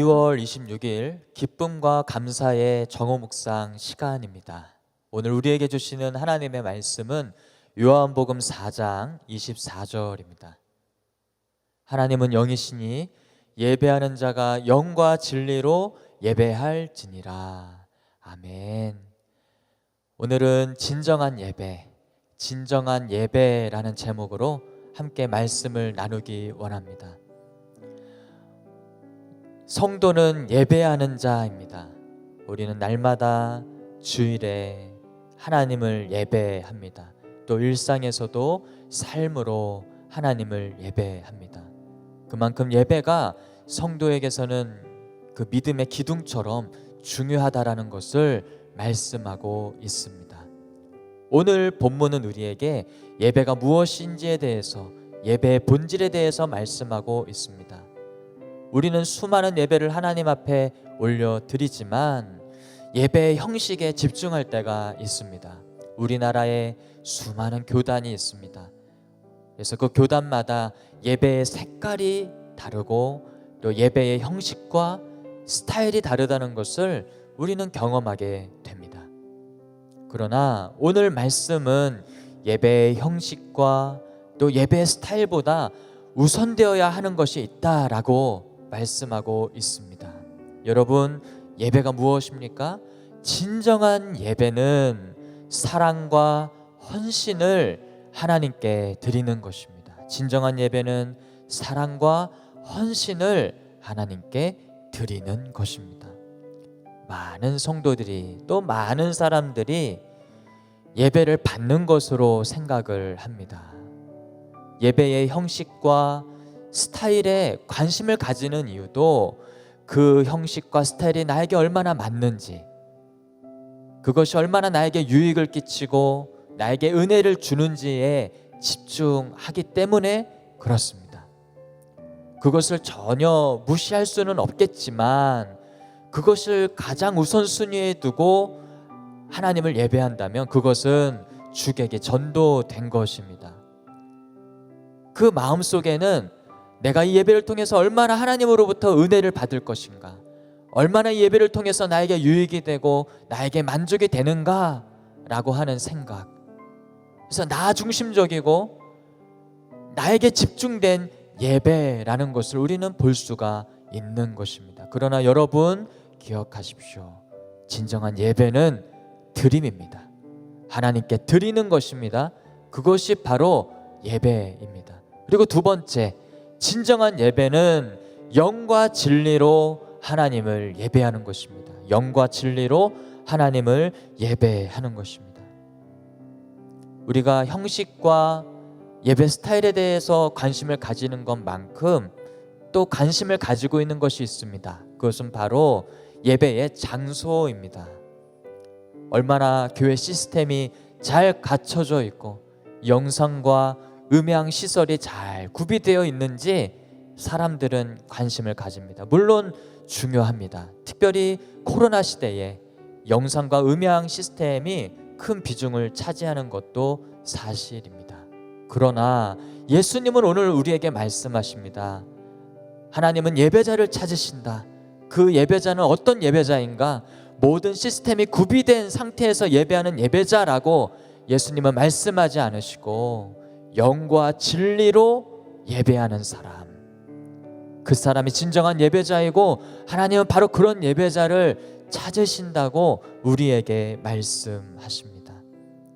2월 26일 기쁨과 감사의 정오 묵상 시간입니다. 오늘 우리에게 주시는 하나님의 말씀은 요한복음 4장 24절입니다. 하나님은 영이시니 예배하는 자가 영과 진리로 예배할지니라. 아멘. 오늘은 진정한 예배라는 제목으로 함께 말씀을 나누기 원합니다. 성도는 예배하는 자입니다. 우리는 날마다 주일에 하나님을 예배합니다. 또 일상에서도 삶으로 하나님을 예배합니다. 그만큼 예배가 성도에게서는 그 믿음의 기둥처럼 중요하다라는 것을 말씀하고 있습니다. 오늘 본문은 우리에게 예배가 무엇인지에 대해서, 예배의 본질에 대해서 말씀하고 있습니다. 우리는 수많은 예배를 하나님 앞에 올려드리지만 예배의 형식에 집중할 때가 있습니다. 우리나라에 수많은 교단이 있습니다. 그래서 그 교단마다 예배의 색깔이 다르고 또 예배의 형식과 스타일이 다르다는 것을 우리는 경험하게 됩니다. 그러나 오늘 말씀은 예배의 형식과 또 예배의 스타일보다 우선되어야 하는 것이 있다라고 말씀하고 있습니다. 여러분, 예배가 무엇입니까? 진정한 예배는 사랑과 헌신을 하나님께 드리는 것입니다. 진정한 예배는 사랑과 헌신을 하나님께 드리는 것입니다. 많은 성도들이, 또 많은 사람들이 예배를 받는 것으로 생각을 합니다. 예배의 형식과 스타일에 관심을 가지는 이유도 그 형식과 스타일이 나에게 얼마나 맞는지, 그것이 얼마나 나에게 유익을 끼치고 나에게 은혜를 주는지에 집중하기 때문에 그렇습니다. 그것을 전혀 무시할 수는 없겠지만 그것을 가장 우선순위에 두고 하나님을 예배한다면 그것은 주객에 전도된 것입니다. 그 마음속에는 내가 이 예배를 통해서 얼마나 하나님으로부터 은혜를 받을 것인가, 얼마나 이 예배를 통해서 나에게 유익이 되고 나에게 만족이 되는가 라고 하는 생각, 그래서 나 중심적이고 나에게 집중된 예배라는 것을 우리는 볼 수가 있는 것입니다. 그러나 여러분 기억하십시오. 진정한 예배는 드림입니다. 하나님께 드리는 것입니다. 그것이 바로 예배입니다. 그리고 두 번째, 진정한 예배는 영과 진리로 하나님을 예배하는 것입니다. 영과 진리로 하나님을 예배하는 것입니다. 우리가 형식과 예배 스타일에 대해서 관심을 가지는 것만큼 또 관심을 가지고 있는 것이 있습니다. 그것은 바로 예배의 장소입니다. 얼마나 교회 시스템이 잘 갖춰져 있고 영상과 음향 시설이 잘 구비되어 있는지 사람들은 관심을 가집니다. 물론 중요합니다. 특별히 코로나 시대에 영상과 음향 시스템이 큰 비중을 차지하는 것도 사실입니다. 그러나 예수님은 오늘 우리에게 말씀하십니다. 하나님은 예배자를 찾으신다. 그 예배자는 어떤 예배자인가? 모든 시스템이 구비된 상태에서 예배하는 예배자라고 예수님은 말씀하지 않으시고 영과 진리로 예배하는 사람, 그 사람이 진정한 예배자이고 하나님은 바로 그런 예배자를 찾으신다고 우리에게 말씀하십니다.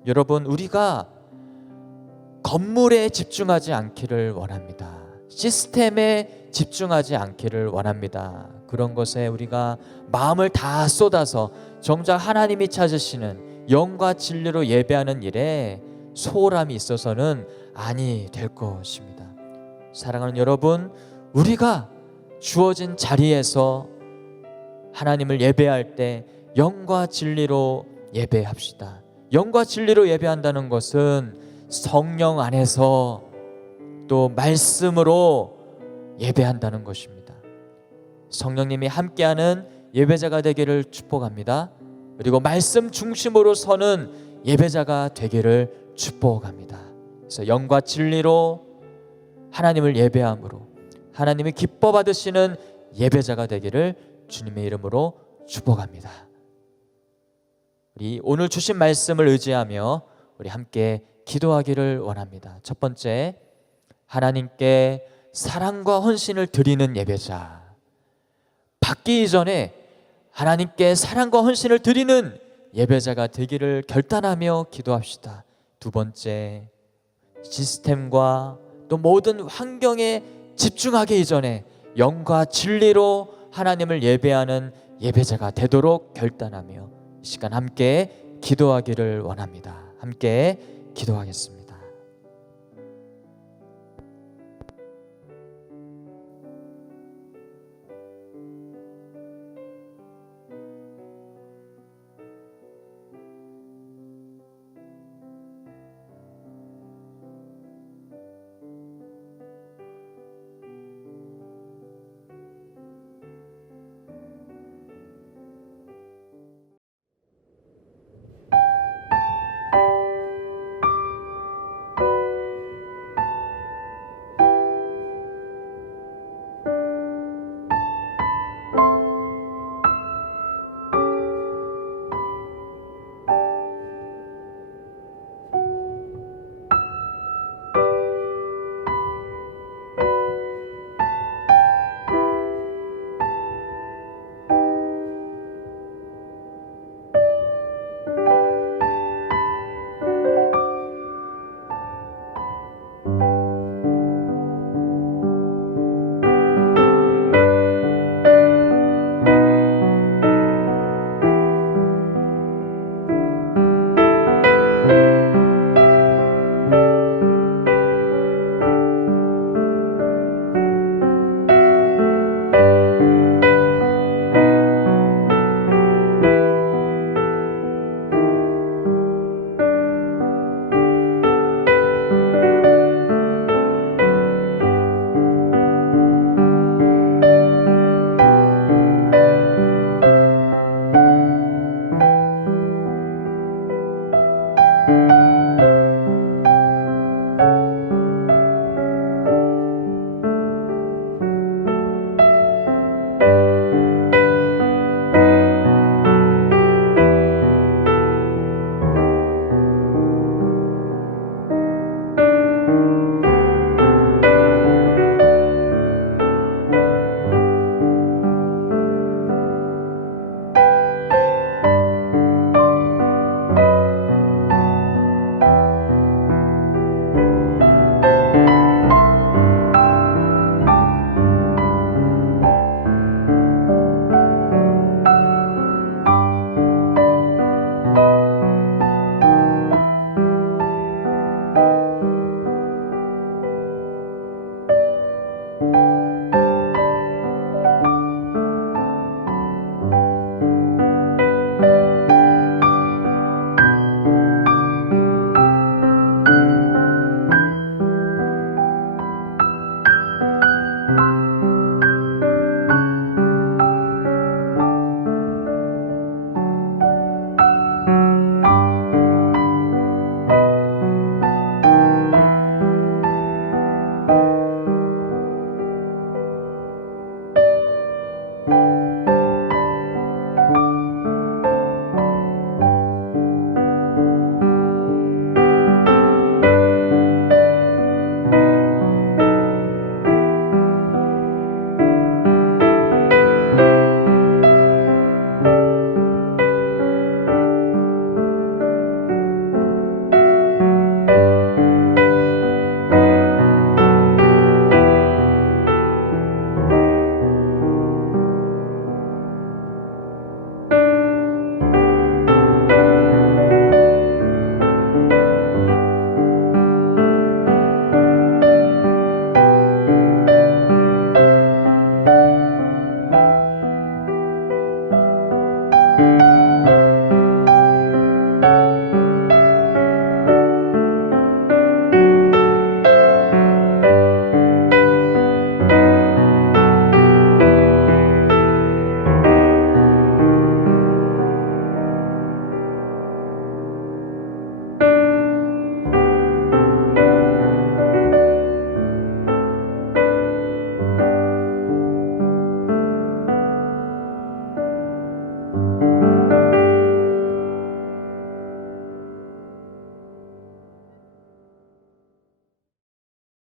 여러분, 우리가 건물에 집중하지 않기를 원합니다. 시스템에 집중하지 않기를 원합니다. 그런 것에 우리가 마음을 다 쏟아서 정작 하나님이 찾으시는 영과 진리로 예배하는 일에 소홀함이 있어서는 아니 될 것입니다. 사랑하는 여러분, 우리가 주어진 자리에서 하나님을 예배할 때 영과 진리로 예배합시다. 영과 진리로 예배한다는 것은 성령 안에서 또 말씀으로 예배한다는 것입니다. 성령님이 함께하는 예배자가 되기를 축복합니다. 그리고 말씀 중심으로 서는 예배자가 되기를 축복합니다. 그래서 영과 진리로 하나님을 예배함으로 하나님이 기뻐 받으시는 예배자가 되기를 주님의 이름으로 축복합니다. 우리 오늘 주신 말씀을 의지하며 우리 함께 기도하기를 원합니다. 첫 번째, 하나님께 사랑과 헌신을 드리는 예배자. 받기 이전에 하나님께 사랑과 헌신을 드리는 예배자가 되기를 결단하며 기도합시다. 두 번째, 시스템과 또 모든 환경에 집중하기 이전에 영과 진리로 하나님을 예배하는 예배자가 되도록 결단하며 이 시간 함께 기도하기를 원합니다. 함께 기도하겠습니다.